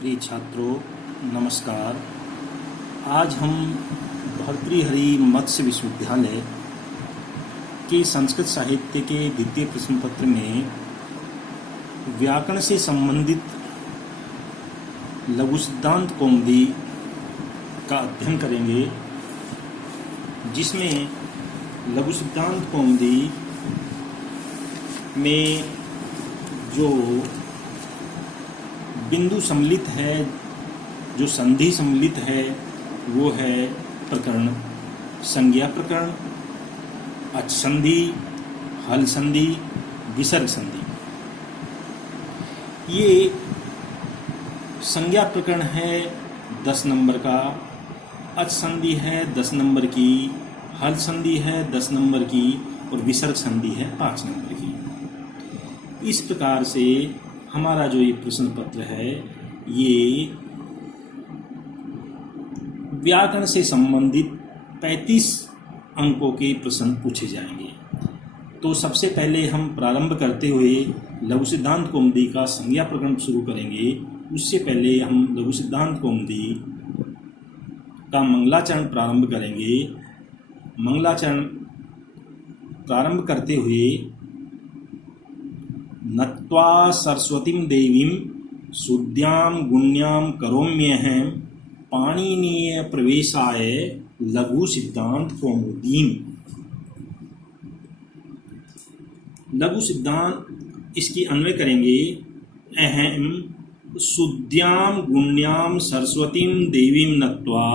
प्रिय छात्रों, नमस्कार। आज हम भर्तृहरि मत्स्य विश्वविद्यालय के संस्कृत साहित्य के द्वितीय प्रश्न पत्र में व्याकरण से संबंधित लघु सिद्धांत कौमुदी का अध्ययन करेंगे, जिसमें लघु सिद्धांत कौमुदी में जो बिंदु सम्मिलित है, जो संधि सम्मिलित है, वो है प्रकरण संज्ञा प्रकरण, अच संधि, हल संधि, विसर्ग संधि। ये संज्ञा प्रकरण है 10 नंबर का, अच संधि है 10 नंबर की, हल संधि है 10 नंबर की और विसर्ग संधि है 5 नंबर की। इस प्रकार से हमारा जो ये प्रश्न पत्र है, ये व्याकरण से संबंधित 35 अंकों के प्रश्न पूछे जाएंगे। तो सबसे पहले हम प्रारंभ करते हुए लघु सिद्धांत कौमुदी का संज्ञा प्रकरण शुरू करेंगे। उससे पहले हम लघु सिद्धांत कौमुदी का मंगलाचरण प्रारंभ करेंगे। मंगलाचरण प्रारंभ करते हुए नत्वा सरस्वतीं देवीं शुद्ध्यां गुण्यां करोम्यहं पाणिनीय प्रवेशाय लघु सिद्धांत कौमुदीम्। लघु सिद्धांत इसकी अन्वय करेंगे। अहम शुद्ध्यां गुण्यां सरस्वतीं देवीं नत्वा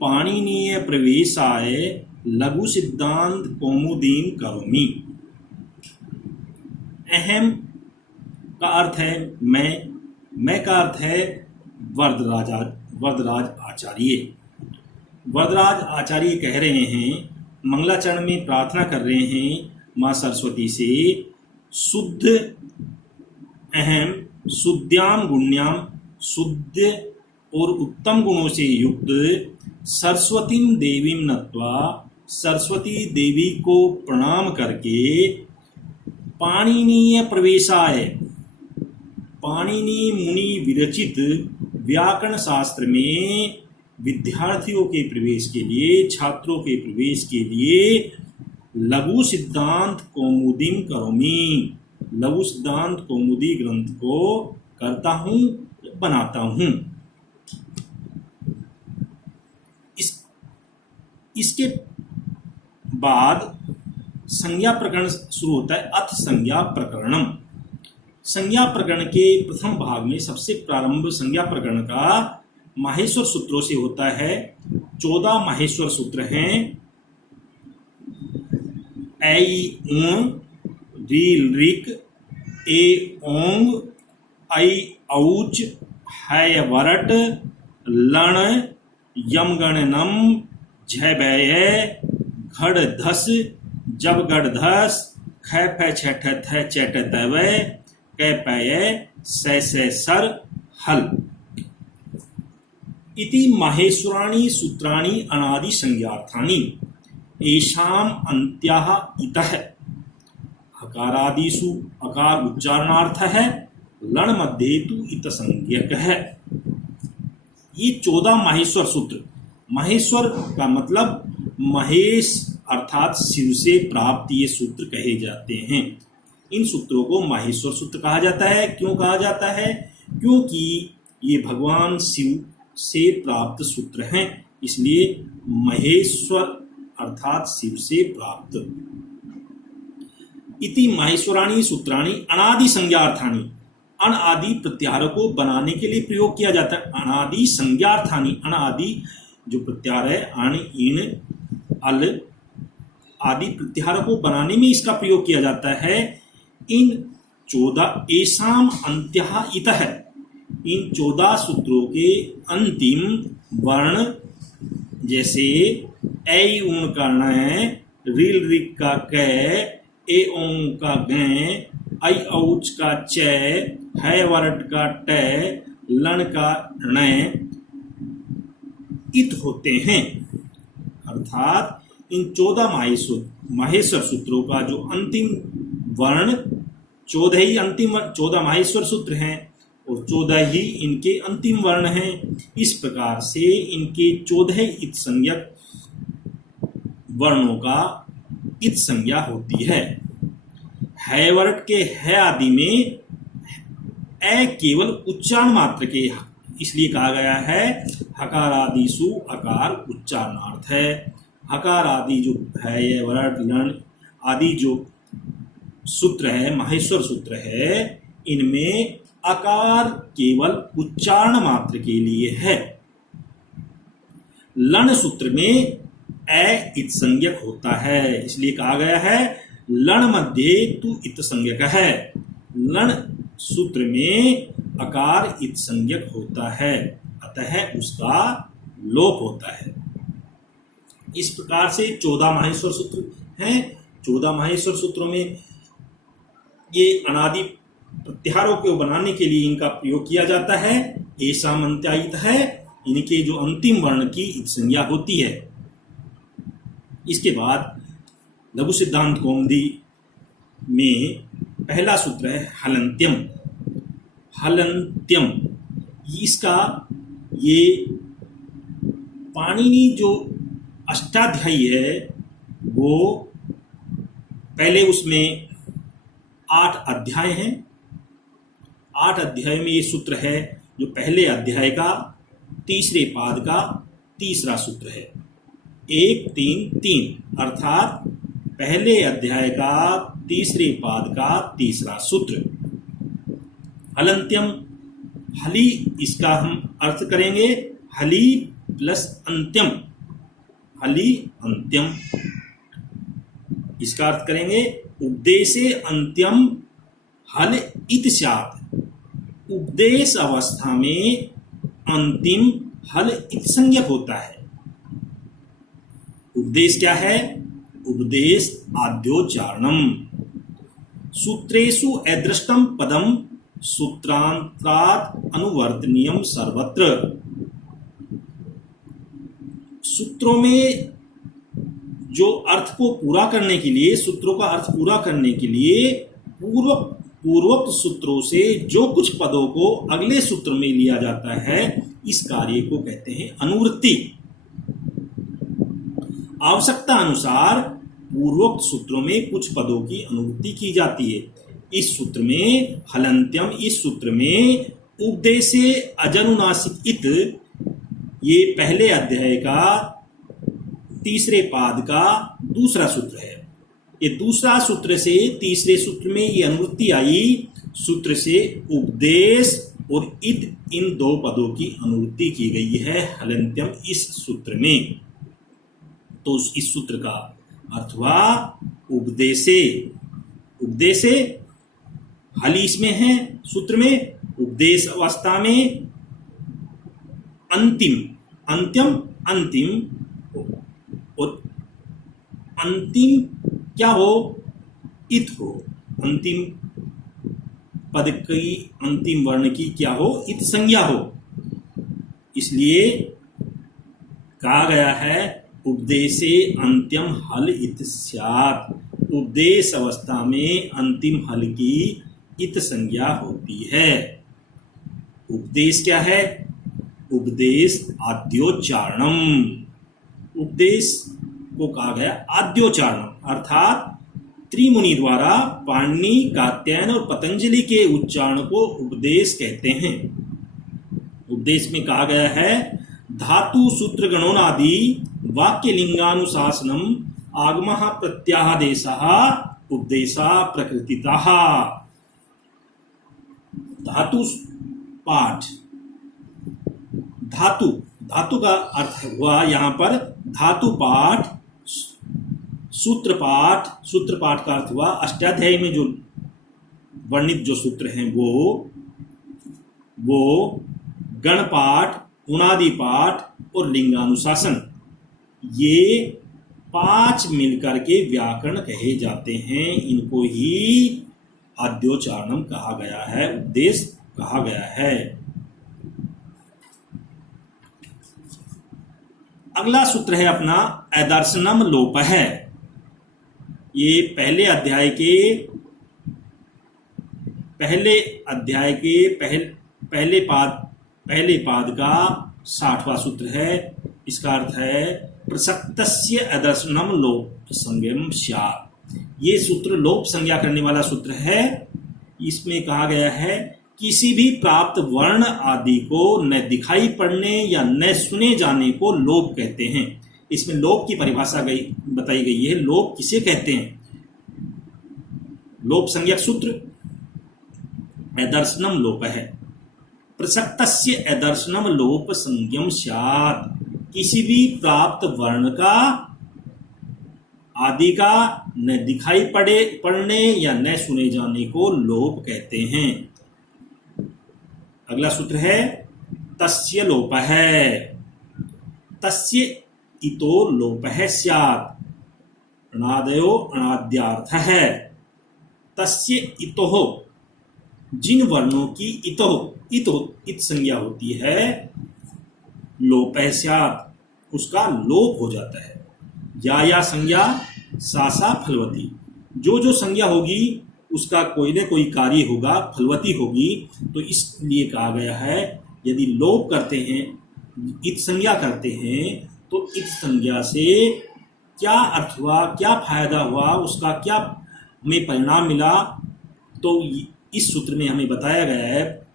पाणिनीय प्रवेशाय लघु सिद्धांत कौमुदीं करोमि। अहम का अर्थ है मैं का अर्थ है वरदराज आचार्य। वरदराज आचार्य कह रहे हैं, मंगलाचरण में प्रार्थना कर रहे हैं माँ सरस्वती से, शुद्ध अहम शुद्ध्याम गुण्याम, शुद्ध और उत्तम गुणों से युक्त सरस्वतीं देवीं नत्वा, सरस्वती देवी को प्रणाम करके पाणिनीय प्रवेशाय, पाणिनि मुनि विरचित व्याकरण शास्त्र में विद्यार्थियों के प्रवेश के लिए, छात्रों के प्रवेश के लिए लघु सिद्धांत कौमुदीं करोमि, लघु सिद्धांत कौमुदी ग्रंथ को करता हूँ, बनाता हूँ। इसके बाद संज्ञा प्रकरण शुरू होता है। अथ संज्ञा प्रकरणम। संज्ञा प्रकरण के प्रथम भाग में सबसे प्रारंभ संज्ञा प्रकरण का माहेश्वर सूत्रों से होता है। 14 माहेश्वर सूत्र हैं। ऐ ऊं, रील ऋक, ए ओंग, ऐ औच, है वरट, लण, यमगण नम, झ व्यय, घड़ धस, जब गढ़ धस, ख फै छठ थ चट तवय, कै पय सै सर हल। इति माहेश्वराणि सूत्राणि अनादि संज्ञार्थानि येषाम् अन्त्याः इतः। हकारादिषु अकार उच्चारणार्थः, लण मध्ये तु इत संज्ञकः। ये 14 माहेश्वर सूत्र, माहेश्वर का मतलब महेश अर्थात शिव से प्राप्त ये सूत्र कहे जाते हैं। इन सूत्रों को माहेश्वर सूत्र कहा जाता है। क्यों कहा जाता है? क्योंकि ये भगवान शिव से प्राप्त सूत्र हैं, इसलिए महेश्वर अर्थात शिव से प्राप्त। इति माहेश्वराणि सूत्राणि अनादि संज्ञार्थानि, अनादि प्रत्याहार को बनाने के लिए प्रयोग किया जाता है। अनादि संज्ञार्थानि, अनादि जो प्रत्याहार है, अण, इन, अल आदि प्रत्याहार को बनाने में इसका प्रयोग किया जाता है। इन 14 एषाम अन्त्यः इतः, इन 14 सूत्रों के अंतिम वर्ण, जैसे ऐ ऊं का ण, रील ऋक का कै, ए ओं का गै, ऐ औच का च, है वरट का ट, लन का ण, इत होते हैं। अर्थात इन 14 माहेश्वर सूत्रों का जो अंतिम वर्ण 14 ही अंतिम 14 माहेश्वर सूत्र हैं, और 14 ही इनके अंतिम वर्ण हैं। इस प्रकार से इनके 14 इत संज्ञक वर्णों का इत संज्ञा होती है। हैवर्ट के है आदि में ए केवल उच्चारण मात्र के, इसलिए कहा गया है हकार आदिषु अकार उच्चारणार्थ है। हकार आदि जो है ये वर्ट लण आदि जो सूत्र है, माहेश्वर सूत्र है, इनमें अकार केवल उच्चारण मात्र के लिए है। लण सूत्र में ए इत संज्ञक होता है, इसलिए कहा गया है लण मध्य तु इत संज्ञक है। लण सूत्र में अकार इत संज्ञक होता है, अतः उसका लोप होता है। इस प्रकार से 14 माहेश्वर सूत्र हैं। 14 माहेश्वर सूत्रों में ये अनादि प्रत्याहारों को बनाने के लिए इनका प्रयोग किया जाता है। ऐसा मंत्यायित है, इनके जो अंतिम वर्ण की इत संज्ञा होती है। इसके बाद लघु सिद्धांत कौमुदी में पहला सूत्र है हलंत्यम। हलंत्यम इसका ये पाणिनि जो अष्टाध्यायी है वो पहले उसमें 8 अध्याय हैं। 8 अध्याय में ये सूत्र है जो पहले अध्याय का तीसरे पाद का तीसरा सूत्र है। 1 3 3 अर्थात पहले अध्याय का तीसरे पाद का तीसरा सूत्र हलंत्यम। हली इसका हम अर्थ करेंगे हली प्लस अंत्यम, हली अंत्यम इसका अर्थ करेंगे उपदेशे अंत्यम हल इत स्यात्। उपदेश अवस्था में अंतिम हल इत संज्ञक होता है। उपदेश क्या है? उपदेश आद्योच्चारणम। सूत्रेषु अदृष्टम पदम सूत्रांतात् अनुवर्तनीयम सर्वत्र। सूत्रों में जो अर्थ को पूरा करने के लिए, सूत्रों का अर्थ पूरा करने के लिए पूर्वोक्त सूत्रों से जो कुछ पदों को अगले सूत्र में लिया जाता है, इस कार्य को कहते हैं अनुवृत्ति। आवश्यकता अनुसार पूर्वोक्त सूत्रों में कुछ पदों की अनुवृत्ति की जाती है। इस सूत्र में हलंत्यम, इस सूत्र में उपदेशे अजनुनासिक इत, ये पहले अध्याय का तीसरे पाद का दूसरा सूत्र है। ये दूसरा सूत्र से तीसरे सूत्र में ये अनुवृत्ति आई। सूत्र से उपदेश और इत, इन दो पदों की अनुवृत्ति की गई है हलंत्यम इस सूत्र में। तो इस सूत्र का अर्थ हुआ उपदेशे। उपदेशे हली इसमें है सूत्र में, उपदेश अवस्था में अंतिम, अंत्यम अंतिम, और अंतिम क्या हो? इत हो। अंतिम पद की अंतिम वर्ण की क्या हो? इत संज्ञा हो। इसलिए कहा गया है उपदेशे अंत्यम हल इत स्यात्। उपदेश अवस्था में अंतिम हल की इत संज्ञा होती है। उपदेश क्या है? उपदेश आद्योच्चारणम। उपदेश को कहा गया आद्योच्चारणम, अर्थात त्रिमुनि द्वारा पाणिनि, कात्यायन और पतंजलि के उच्चारण को उपदेश कहते हैं। उपदेश में कहा गया है धातु सूत्र गणोनादि वाक्य लिंगानुशासनम आगमः प्रत्यादेशः उपदेशा प्रकृतितः। धातु पाठ, धातु, धातु का अर्थ हुआ यहाँ पर धातु पाठ, सूत्र पाठ। सूत्र पाठ का अर्थ हुआ अष्टाध्यायी में जो वर्णित जो सूत्र हैं वो गण पाठ, उणादि पाठ और लिंगानुशासन, ये 5 मिलकर के व्याकरण कहे जाते हैं। इनको ही आद्योच्चारणम कहा गया है, उपदेश कहा गया है। अगला सूत्र है अपना अदर्शनम लोप है। ये पहले अध्याय के पहले पाद का 60वां सूत्र है। इसका अर्थ है प्रसक्तस्य अदर्शनम लोप संज्ञम स्यात्। ये सूत्र लोप संज्ञा करने वाला सूत्र है। इसमें कहा गया है किसी भी प्राप्त वर्ण आदि को न दिखाई पड़ने या न सुने जाने को लोप कहते हैं। इसमें लोप की परिभाषा बताई गई है। लोप किसे कहते हैं? लोप संज्ञक सूत्र अदर्शनम लोप है। प्रसक्तस्य अदर्शनम लोप संज्ञम स्यात्। किसी भी प्राप्त वर्ण का आदि का न दिखाई पड़ने या न सुने जाने को लोप कहते हैं। अगला सूत्र है तस्य लोप है। तस्य इतो लोप है स्यात्। अणादयो अणाद्यार्थ है। तस्य इतो, जिन वर्णों की इतो इत संज्ञा होती है, लोप है स्यात्, उसका लोप हो जाता है। या संज्ञा सा फलवती, जो संज्ञा होगी उसका कोई न कोई कार्य होगा, फलवती होगी। तो इसलिए कहा गया है यदि लोप करते हैं, इत संज्ञा करते हैं, तो इत संज्ञा से क्या अर्थ हुआ, क्या फायदा हुआ, उसका क्या हमें परिणाम मिला, तो इस सूत्र में हमें बताया गया है।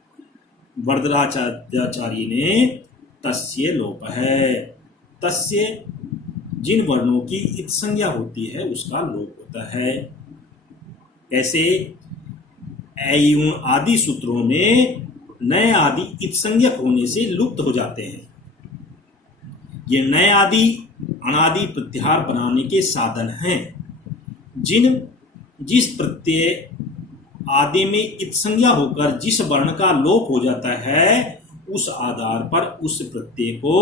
वरदराचार्य ने तस्य लोप है। तस्य, जिन वर्णों की इत संज्ञा होती है उसका लोप होता है। ऐसे एवं आदि सूत्रों में नए आदि इत संज्ञक होने से लुप्त हो जाते हैं। ये नए आदि अनादि प्रत्याहार बनाने के साधन हैं। जिस प्रत्यय आदि में इत संज्ञा होकर जिस वर्ण का लोप हो जाता है, उस आधार पर उस प्रत्यय को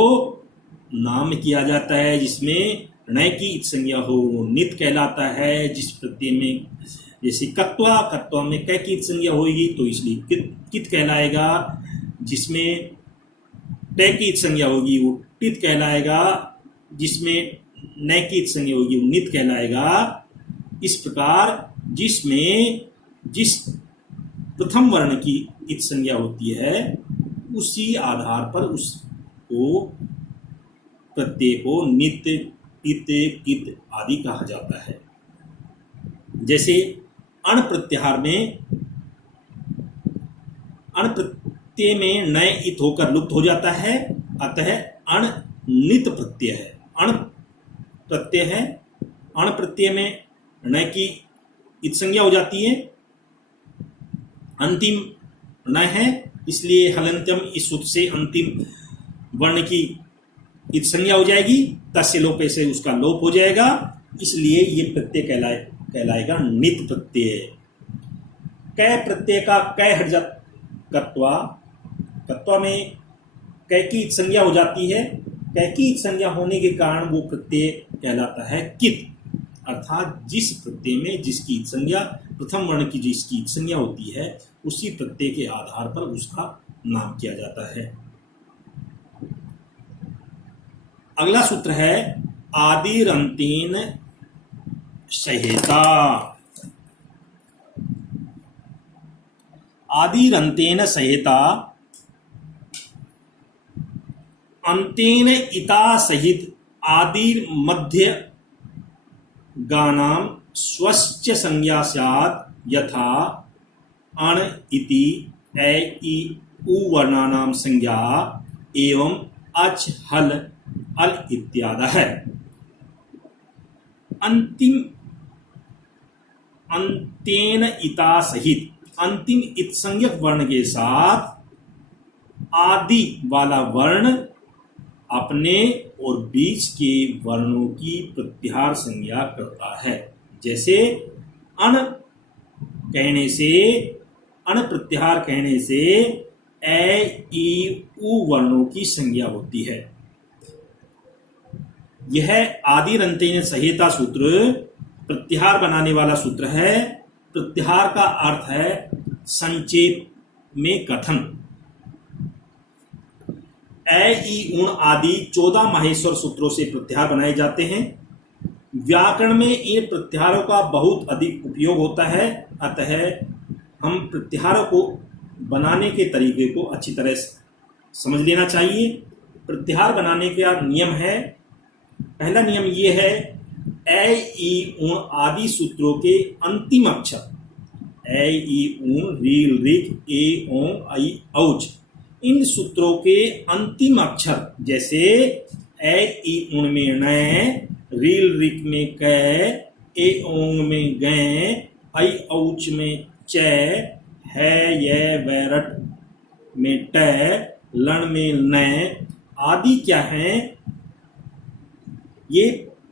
नाम किया जाता है। जिसमें णय की इत संज्ञा हो वो नित कहलाता है। जिस प्रत्यय में जैसे कत्वा में क की इत संज्ञा होगी तो इसलिए कित कहलाएगा। जिसमें ट की इत संज्ञा होगी वो टित कहलाएगा। जिसमें न की इत संज्ञा होगी वो नित कहलाएगा। इस प्रकार जिस प्रथम वर्ण की इत संज्ञा होती है, उसी आधार पर उसको प्रत्यय को नित, इत, कित आदि कहा जाता है। जैसे अण प्रत्याहार में अण प्रत्यय में नए इत होकर लुप्त हो जाता है, अतः अण नित प्रत्यय है। अण प्रत्यय है, अण प्रत्यय में न की इत संज्ञा हो जाती है, अंतिम न है, इसलिए हलंत्यम इस सूत्र से अंतिम वर्ण की इत संज्ञा हो जाएगी। तस्य लोपे से उसका लोप हो जाएगा, इसलिए ये प्रत्यय कहलाएगा नित प्रत्यय। कै प्रत्यय का कै हट जा कत्वा में कै की इत संज्ञा हो जाती है। कै की इत संज्ञा होने के कारण वो प्रत्यय कहलाता है कित, अर्थात जिस प्रत्यय में जिसकी इत संज्ञा, प्रथम वर्ण की जिसकी इत संज्ञा होती है, उसी प्रत्यय के आधार पर उसका नाम किया जाता है। अगला सूत्र है आदिरंतेन संहिता। आदिरंतेन संहिता, अंतेन इता सहित आदि मध्य गानाम स्वस्य संज्ञा स्यात्। यथा अण इति ए ई उ वर्णानाम संज्ञा एवं अच हल अल इत्यादि है। अंतेन इता सहित, अंतिम इत संज्ञक वर्ण के साथ आदि वाला वर्ण अपने और बीच के वर्णों की प्रत्याहार संज्ञा करता है। जैसे अण कहने से, अण प्रत्याहार कहने से ए ई उ वर्णों की संज्ञा होती है। यह आदिरंतेन संहिता सूत्र प्रत्याहार बनाने वाला सूत्र है। प्रत्याहार का अर्थ है संक्षेप में कथन। ए ई उण आदि 14 माहेश्वर सूत्रों से प्रत्याहार बनाए जाते हैं। व्याकरण में इन प्रत्याहारों का बहुत अधिक उपयोग होता है, अतः हम प्रत्याहारों को बनाने के तरीके को अच्छी तरह समझ लेना चाहिए। प्रत्याहार बनाने का नियम है, पहला नियम ये है, ए ई ऊण आदि सूत्रों के अंतिम अक्षर, ए ई ऊण रील रिक ए ओ आई औच, इन सूत्रों के अंतिम अक्षर, जैसे ए ई ऊण में न, रील रिक में क, ए ओंग में ग, आई औच में च, है य वैरट में ट, लण में न आदि क्या है, ये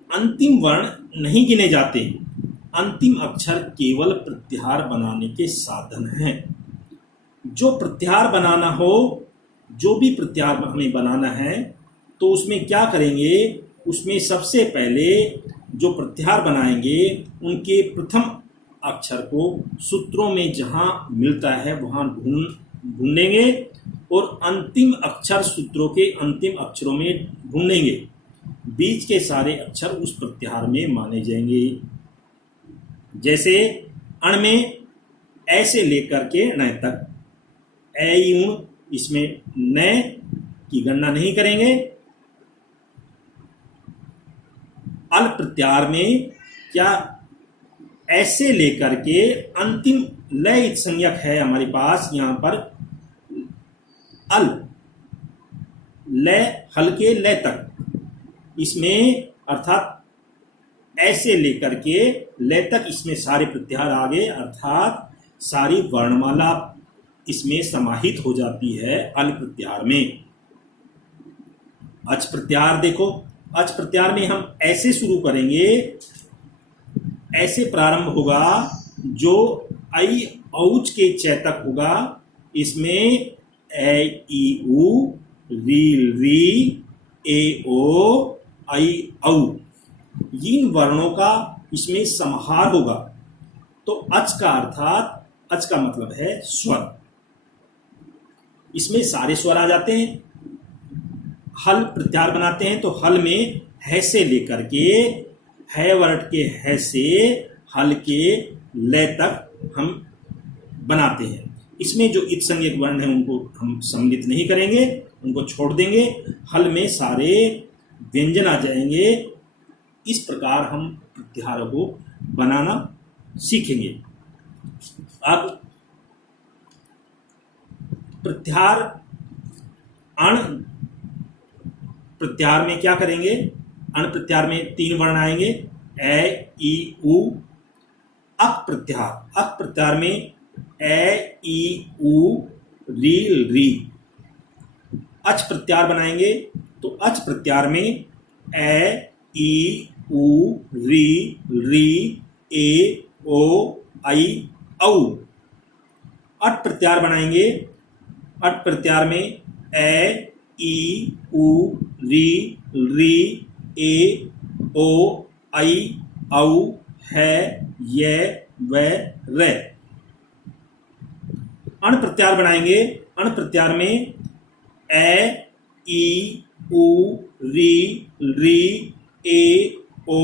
अंतिम वर्ण नहीं गिने जाते। अंतिम अक्षर केवल प्रत्याहार बनाने के साधन हैं। जो प्रत्याहार बनाना हो, जो भी प्रत्याहार हमें बनाना है, तो उसमें क्या करेंगे, उसमें सबसे पहले जो प्रत्याहार बनाएंगे उनके प्रथम अक्षर को सूत्रों में जहां मिलता है वहां ढूंढेंगे और अंतिम अक्षर सूत्रों के अंतिम अक्षरों में ढूंढेंगे। बीच के सारे अक्षर उस प्रत्याहार में माने जाएंगे। जैसे अण में ए से लेकर के न तक, ए यूं, इसमें न की गणना नहीं करेंगे। अल प्रत्याहार में क्या, ऐसे लेकर के अंतिम लय संज्ञक है हमारे पास यहाँ पर अल, लय हल्के लय तक, इसमें अर्थात ऐसे लेकर के लय तक इसमें सारे प्रत्याहार आ गए, अर्थात सारी वर्णमाला इसमें समाहित हो जाती है अल प्रत्याहार में। अच प्रत्याहार देखो, अच प्रत्याहार में हम ऐसे शुरू करेंगे, ऐसे प्रारंभ होगा जो आई औच के च तक होगा। इसमें ए ई उ रील री ए ओ आई औ, इन वर्णों का इसमें समाहार होगा। तो अच का अर्थात, अच का मतलब है स्वर, इसमें सारे स्वर आ जाते हैं। हल प्रत्याहार बनाते हैं तो हल में है से लेकर के, है वर्ट के है से हल के लय तक हम बनाते हैं। इसमें जो इत संज्ञक वर्ण है उनको हम सम्मिलित नहीं करेंगे, उनको छोड़ देंगे, हल में सारे व्यंजन आ जाएंगे। इस प्रकार हम प्रत्याहारों को बनाना सीखेंगे। अब प्रत्याहार, अण प्रत्याहार में क्या करेंगे, अण प्रत्याहार में 3 वर्ण आएंगे, ए ई उ। अक प्रत्याहार, अक प्रत्याहार में ए ई उ रील री। अच प्रत्याहार बनाएंगे तो अच प्रत्याहार में ए ई उ री री ए ओ आई औ। अट प्रत्याहार बनाएंगे, अट प्रत्याहार में ए ई उ री री ए ओ आई औ है ये व रे। अण प्रत्याहार बनाएंगे, अण प्रत्याहार में ए ई उ री री ए ओ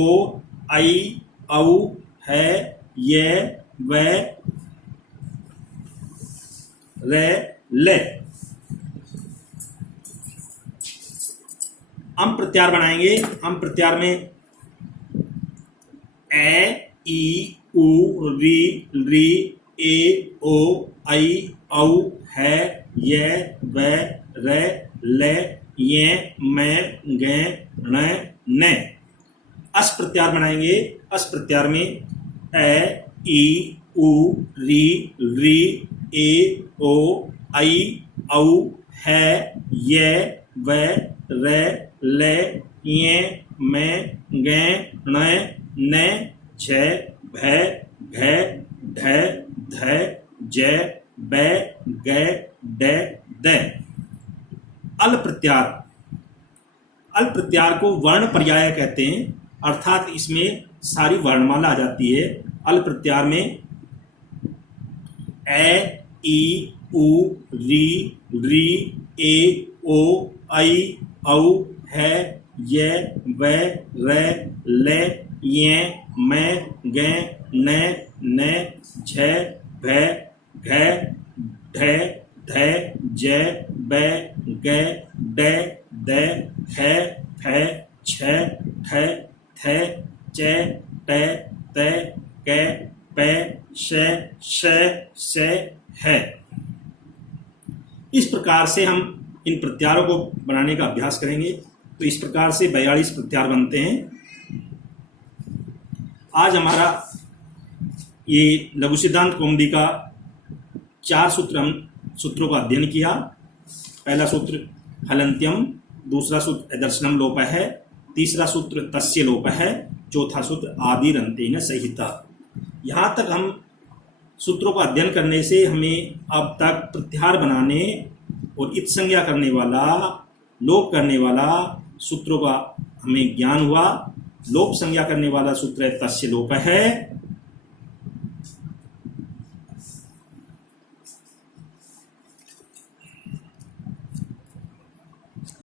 आई औ है ये व रे ले। अम प्रत्याहार बनाएंगे, अम प्रत्याहार में ए ई उ री री ए ओ आई औ है ये व रे ले ये मैं गे न ने। अस प्रत्याहार बनाएंगे, अस प्रत्याहार में ए ई उ री री ए ओ आई औ है ये व रे ले ये मैं गे न ने छ भै घै ढै धै जै बै गै डै दै। अल प्रत्याहार, अल प्रत्याहार को वर्ण पर्याय कहते हैं, अर्थात इसमें सारी वर्णमाला आ जाती है। अल प्रत्याहार में ए ई उ री री ए ओ आई औ है ये व रे ले ये मैं गे न ने झ भै घै ढ ध ज ब ग ड द ख फ छ ठ थ च ट त क प श स है। इस प्रकार से हम इन प्रत्यारों को बनाने का अभ्यास करेंगे। तो इस प्रकार से 42 प्रत्यार बनते हैं। आज हमारा ये लघु सिद्धांत कौमुदी का 4 सूत्रों का अध्ययन किया। पहला सूत्र हलन्त्यम, दूसरा सूत्र अदर्शनम लोप है, तीसरा सूत्र तस्य लोप है, चौथा सूत्र आदिरंतेन सहिता। यहाँ तक हम सूत्रों का अध्ययन करने से हमें अब तक प्रत्याहार बनाने और इत संज्ञा करने वाला, लोप करने वाला सूत्रों का हमें ज्ञान हुआ। लोप संज्ञा करने वाला सूत्र है तस्य लोप है,